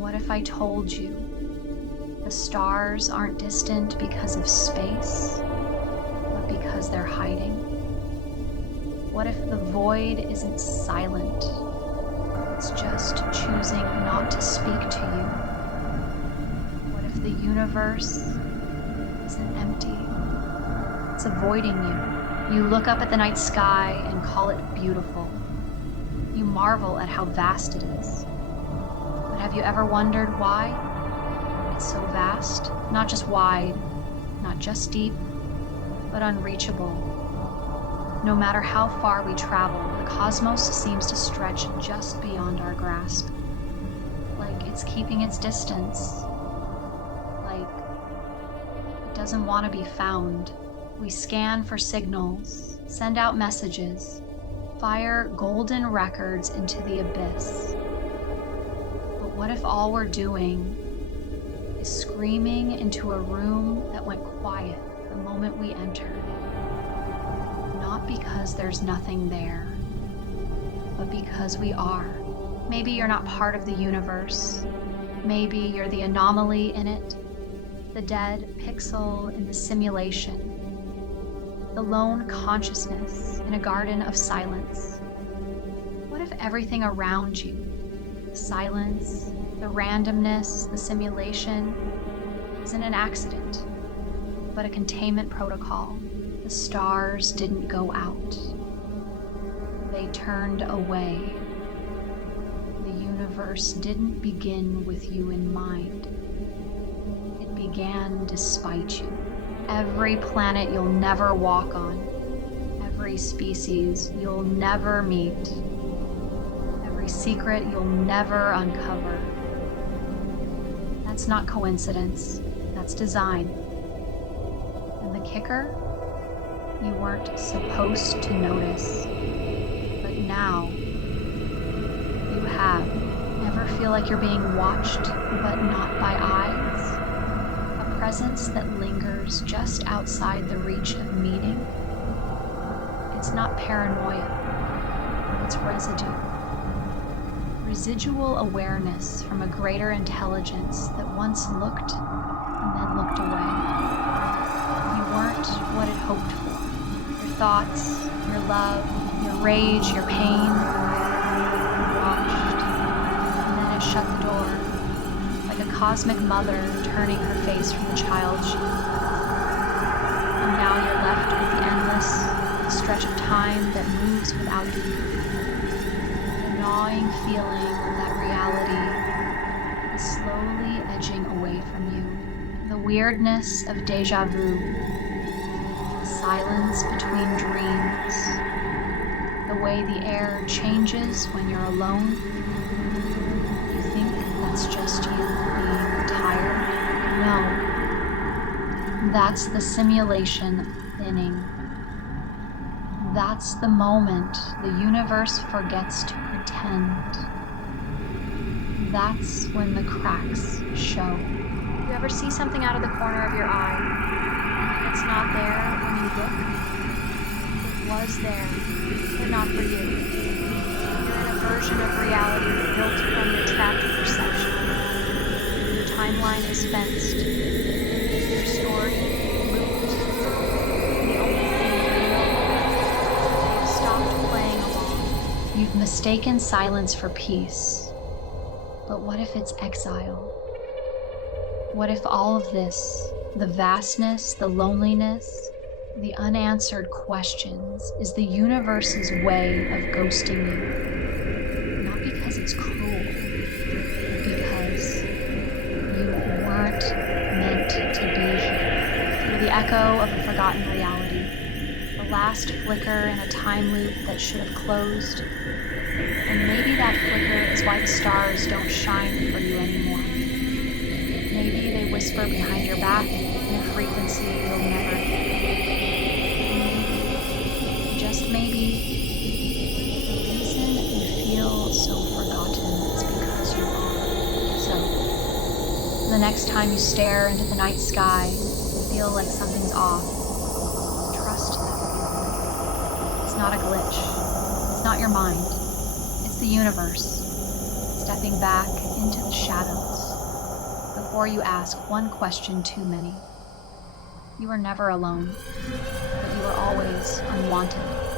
What if I told you the stars aren't distant because of space, but because they're hiding? What if the void isn't silent? It's just choosing not to speak to you. What if the universe isn't empty? It's avoiding you. You look up at the night sky and call it beautiful. You marvel at how vast it is. But have you ever wondered why it's so vast? Not just wide, not just deep, but unreachable. No matter how far we travel, the cosmos seems to stretch just beyond our grasp. Like it's keeping its distance. Like it doesn't want to be found. We scan for signals, send out messages, fire golden records into the abyss. But what if all we're doing is screaming into a room that went quiet the moment we entered? Not because there's nothing there, but because we are. Maybe you're not part of the universe. Maybe you're the anomaly in it, the dead pixel in the simulation, the lone consciousness in a garden of silence. What if everything around you, the silence, the randomness, the simulation, isn't an accident, but a containment protocol? The stars didn't go out. They turned away. The universe didn't begin with you in mind. It began despite you. Every planet you'll never walk on, every species you'll never meet, every secret you'll never uncover. That's not coincidence, that's design. And the kicker? You weren't supposed to notice, but now you have. Ever feel like you're being watched, but not by eyes? A presence that lingers just outside the reach of meeting? It's not paranoia, it's residue. Residual awareness from a greater intelligence that once looked and then looked away. You weren't what it hoped for. Your thoughts, your love, your rage, your pain, watched, and then it shut the door, like a cosmic mother turning her face from the child she was. And now you're left with the endless stretch of time that moves without you. The gnawing feeling that reality is slowly edging away from you. The weirdness of deja vu. Silence between dreams, the way the air changes when you're alone. You think that's just you being tired? No, that's the simulation thinning. That's the moment the universe forgets to pretend. That's when the cracks show. You ever see something out of the corner of your eye? It's not there when you look. It was there, but not for you. You're in a version of reality built from your trapped perception. Your timeline is fenced. Your story looped. The only thing real, you've stopped playing along. You've mistaken silence for peace. But what if it's exile? What if all of this, the vastness, the loneliness, the unanswered questions, is the universe's way of ghosting you? Not because it's cruel, but because you weren't meant to be here. You're the echo of a forgotten reality, the last flicker in a time loop that should have closed. And maybe that flicker is why the stars don't shine for you anymore. Maybe they whisper behind your back in a frequency you'll never hear. Maybe, just maybe, the reason you feel so forgotten is because you are. So, the next time you stare into the night sky and feel like something's off, trust that. It's not a glitch. It's not your mind. It's the universe. It's stepping back into the shadows before you ask one question too many. You are never alone, but you are always unwanted.